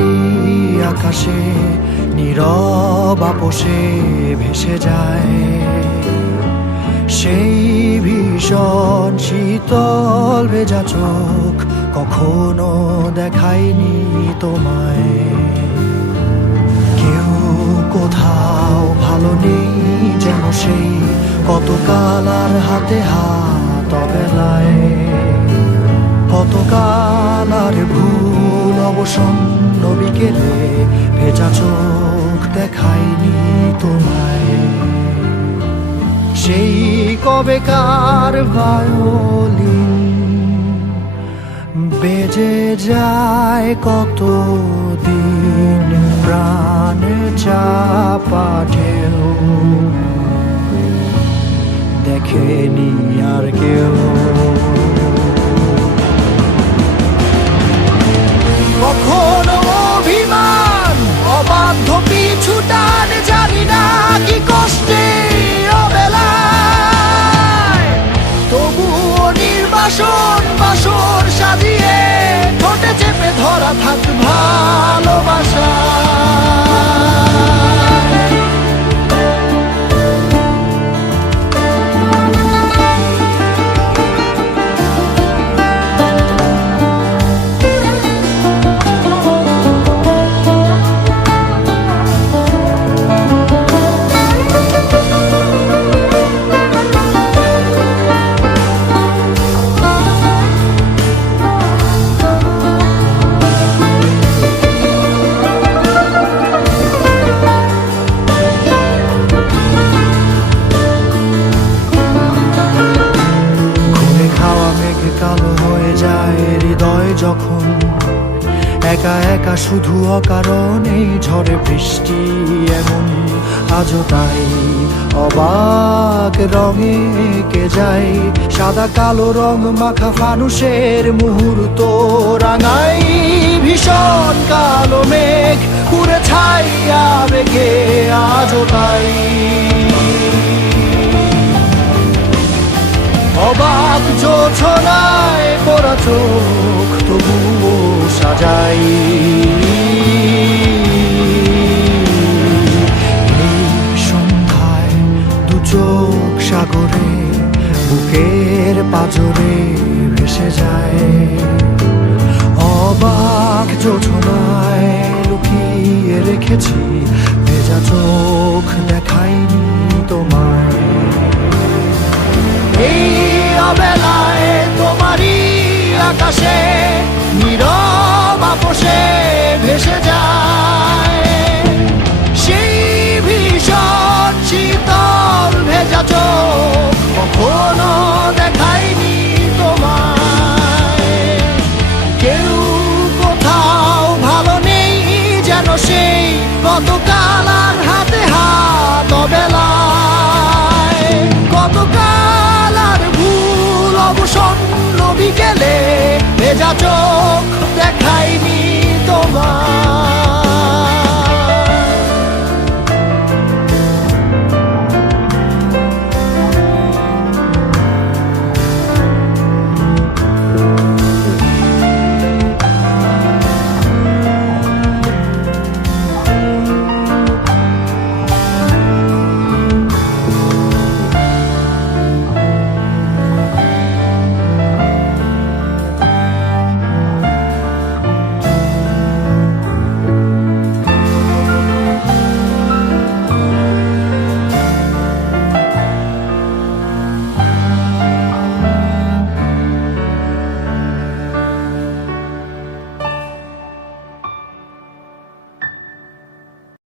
তোমারই আকাশে নীরব আপোষে ভেসে যায় সেই ভীষণ শীতল ভেজা চোখ কখনো দেখায়নি তোমায়। কেউ কোথাও ভালো নেই যেন সেই কতকাল আর হাতে হাত অবেলায়, কতকাল আর ভুল অবসন্ন বিকেলে ভেজা চোখ দেখায়নি তোমায়। সেই কবেকার ভায়োলিন বেজে যায় কতদিন প্রাণ চাপা ঢেউ দেখেনি আর কেউ। কখনো অভিমান অবাধ্য পিছু টান জানি না কি কষ্টে অবেলায়, তবুও নির্বাসন বাসর সাজিয়ে ঠোঁটে চেপে ধরা থাক ভালোবাসা। কালো হয়ে যায় হৃদয় যখন একা একা শুধু অকারণেই ঝড়ে বৃষ্টি এমন আজও তাই অবাক রঙে কে যায় সাদা কালো রং মাখা ফানুষের মুহূর্ত রাঙাই ভীষণ কালো মেঘ পুরে ছাইয়া বেগে আজও তাই অবাক জোছনায় পড়া চোখ তবুও সাজাই। এই সন্ধ্যায় দু চোখ সাগরে বুকের পাজরে ভেসে যায়, অবাক জোছনায় লুকিয়ে রেখেছি ভেজা চোখ দেখাইনি তোমায়। এই অবেলায় তোমারই আকাশে নীরব আপোষে ভেসে যায় সেই ভীষণ শীতল ভেজা চোখ কখনো দেখায়নি তোমায়। কেউ কোথাও ভালো নেই যেন সেই কতকাল আর হাতে হাত অবেলায়, কতকাল অবসন্ন বিকেলে ভেজা চোখ